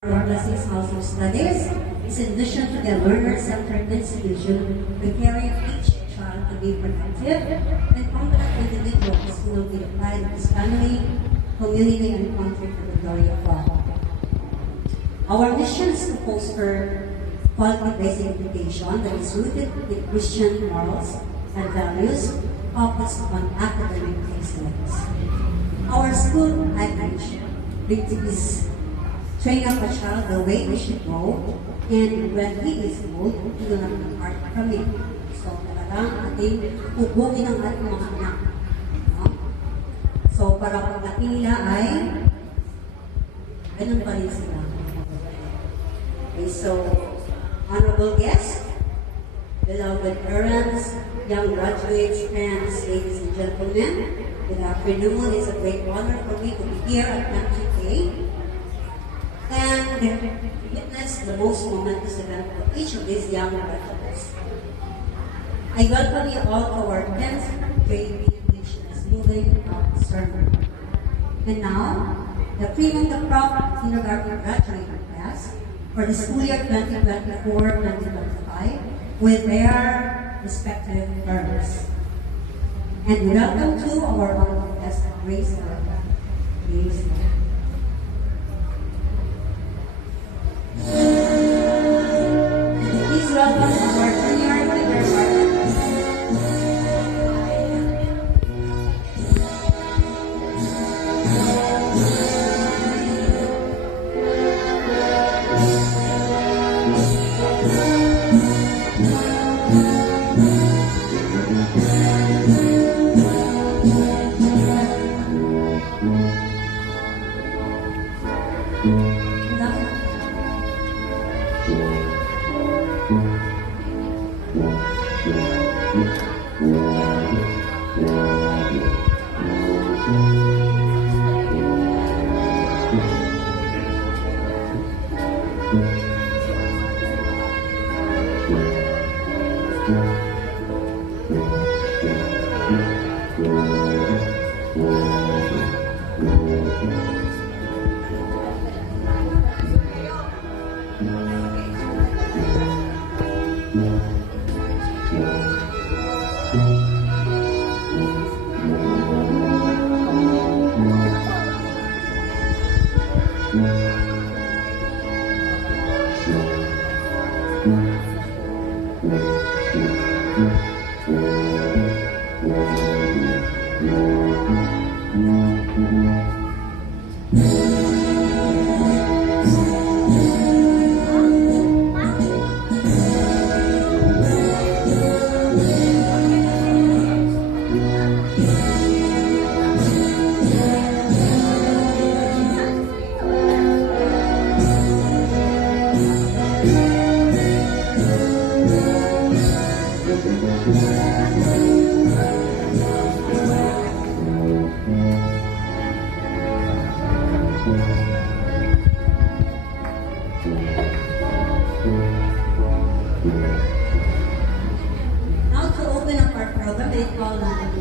Blessings House of Studies is in addition to the learner-centered institution, preparing each child to be productive and confident individuals who will be the pride of his family, community, and country for the glory of God. Our mission is to foster quality-based education that is rooted in Christian morals and values, focused on academic excellence. Our school outreach is train up a child the way he should go, and when he is old, he will not depart from it. So, talagang ating hubungin ang ating mga anak. No? So, para pagdating nila ay ganun pa rin sila. Okay, so, honorable guests, beloved parents, young graduates, friends, ladies and gentlemen, good afternoon. It's a great honor for me to be here at MTK and witness the most momentous event of each of these young graduates. I welcome you all to our 10th grade which is moving up sermon. And now, the cream of the crop kindergarten graduating class for the school year 2024-2025 with their respective terms. And welcome to our honorable guest, Grace Lord. Grace Lord. Please welcome our senior kindergarten. Now to open up our program, I call on